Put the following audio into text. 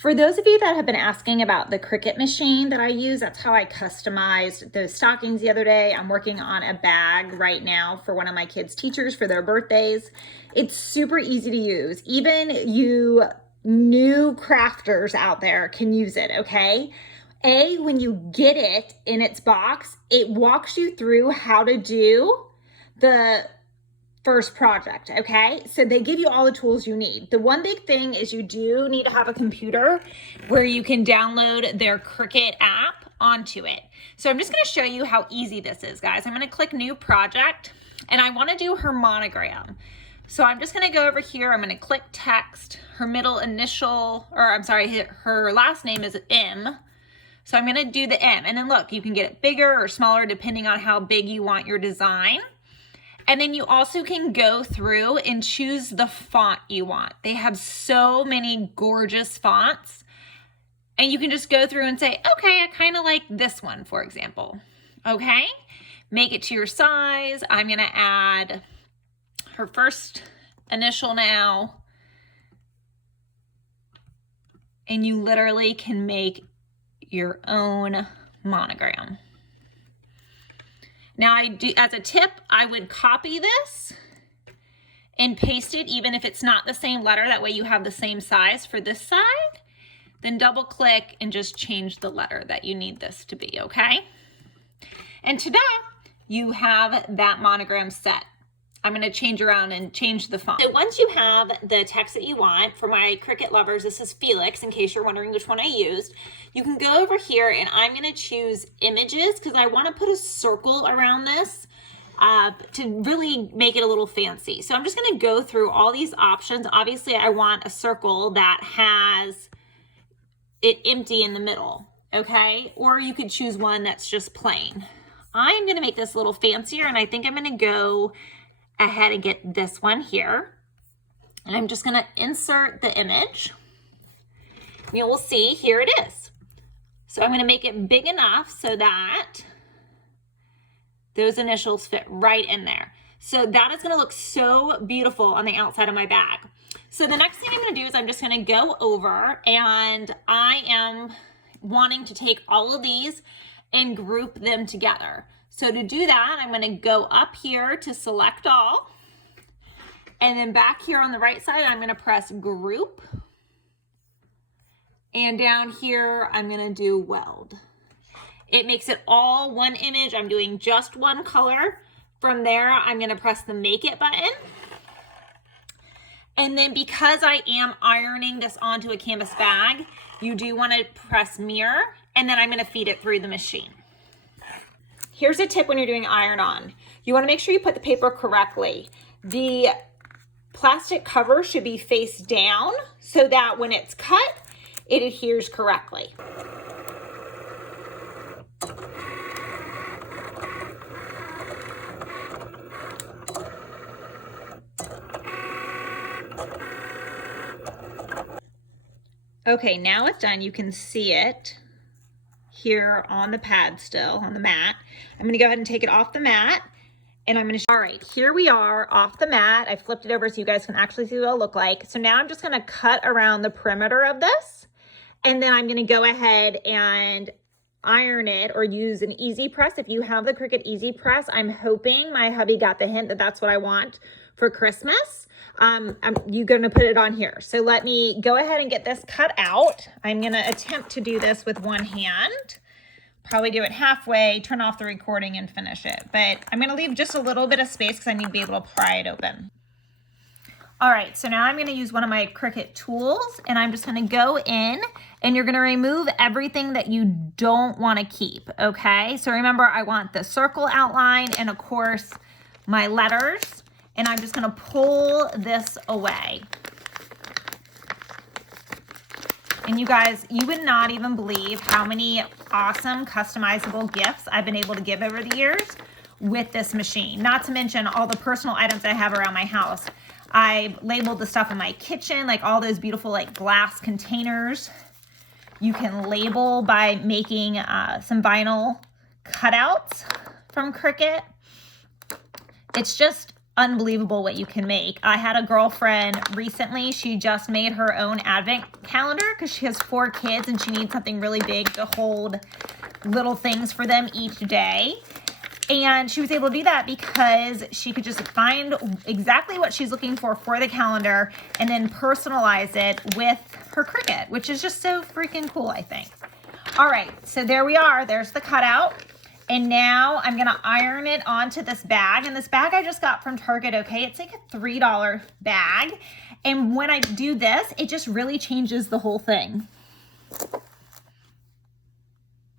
For those of you that have been asking about the Cricut machine that I use, that's how I customized those stockings the other day. I'm working on a bag right now for one of my kids' teachers for their birthdays. It's super easy to use. Even you new crafters out there can use it, okay? When you get it in its box, it walks you through how to do the first project, okay? So they give you all the tools you need. The one big thing is you do need to have a computer where you can download their Cricut app onto it. So I'm just gonna show you how easy this is, guys. I'm gonna click new project and I wanna do her monogram. So I'm just gonna go over here, I'm gonna click text, her middle initial, or I'm sorry, her last name is M. So I'm gonna do the M, and then look, you can get it bigger or smaller depending on how big you want your design. And then you also can go through and choose the font you want. They have so many gorgeous fonts. And you can just go through and say, okay, I kind of like this one, for example. Okay, make it to your size. I'm gonna add her first initial now. And you literally can make your own monogram. Now as a tip, I would copy this and paste it even if it's not the same letter. That way you have the same size for this side. Then double click and just change the letter that you need this to be, okay? And today you have that monogram set. I'm gonna change around and change the font. So once you have the text that you want, for my Cricut lovers, this is Felix, in case you're wondering which one I used. You can go over here and I'm gonna choose images because I wanna put a circle around this to really make it a little fancy. So I'm just gonna go through all these options. Obviously I want a circle that has it empty in the middle, okay? Or you could choose one that's just plain. I'm gonna make this a little fancier and I think I'm gonna go ahead and get this one here. And I'm just gonna insert the image. You will see, here it is. So I'm gonna make it big enough so that those initials fit right in there. So that is gonna look so beautiful on the outside of my bag. So the next thing I'm gonna do is I'm just gonna go over and I am wanting to take all of these and group them together. So to do that, I'm gonna go up here to select all. And then back here on the right side, I'm gonna press group. And down here, I'm gonna do weld. It makes it all one image. I'm doing just one color. From there, I'm gonna press the make it button. And then because I am ironing this onto a canvas bag, you do wanna press mirror, and then I'm gonna feed it through the machine. Here's a tip when you're doing iron on. You wanna make sure you put the paper correctly. The plastic cover should be face down so that when it's cut, it adheres correctly. Okay, now it's done. You can see it here on the pad still, on the mat. I'm gonna go ahead and take it off the mat and I'm gonna, all right, here we are off the mat. I flipped it over so you guys can actually see what it'll look like. So now I'm just gonna cut around the perimeter of this and then I'm gonna go ahead and iron it or use an easy press. If you have the Cricut easy press, I'm hoping my hubby got the hint that that's what I want for Christmas. You're gonna put it on here. So let me go ahead and get this cut out. I'm gonna attempt to do this with one hand. Probably do it halfway, turn off the recording and finish it. But I'm gonna leave just a little bit of space because I need to be able to pry it open. All right, so now I'm gonna use one of my Cricut tools and I'm just gonna go in and you're gonna remove everything that you don't wanna keep, okay? So remember, I want the circle outline and of course my letters, and I'm just gonna pull this away. And you guys, you would not even believe how many awesome customizable gifts I've been able to give over the years with this machine. Not to mention all the personal items I have around my house. I labeled the stuff in my kitchen, like all those beautiful like glass containers. You can label by making some vinyl cutouts from Cricut. It's just unbelievable what you can make. I had a girlfriend recently, she just made her own advent calendar because she has 4 kids and she needs something really big to hold little things for them each day. And she was able to do that because she could just find exactly what she's looking for the calendar and then personalize it with her Cricut, which is just so freaking cool, I think. All right, so there we are. There's the cutout. And now I'm gonna iron it onto this bag. And this bag I just got from Target, okay? It's like a $3 bag. And when I do this, it just really changes the whole thing.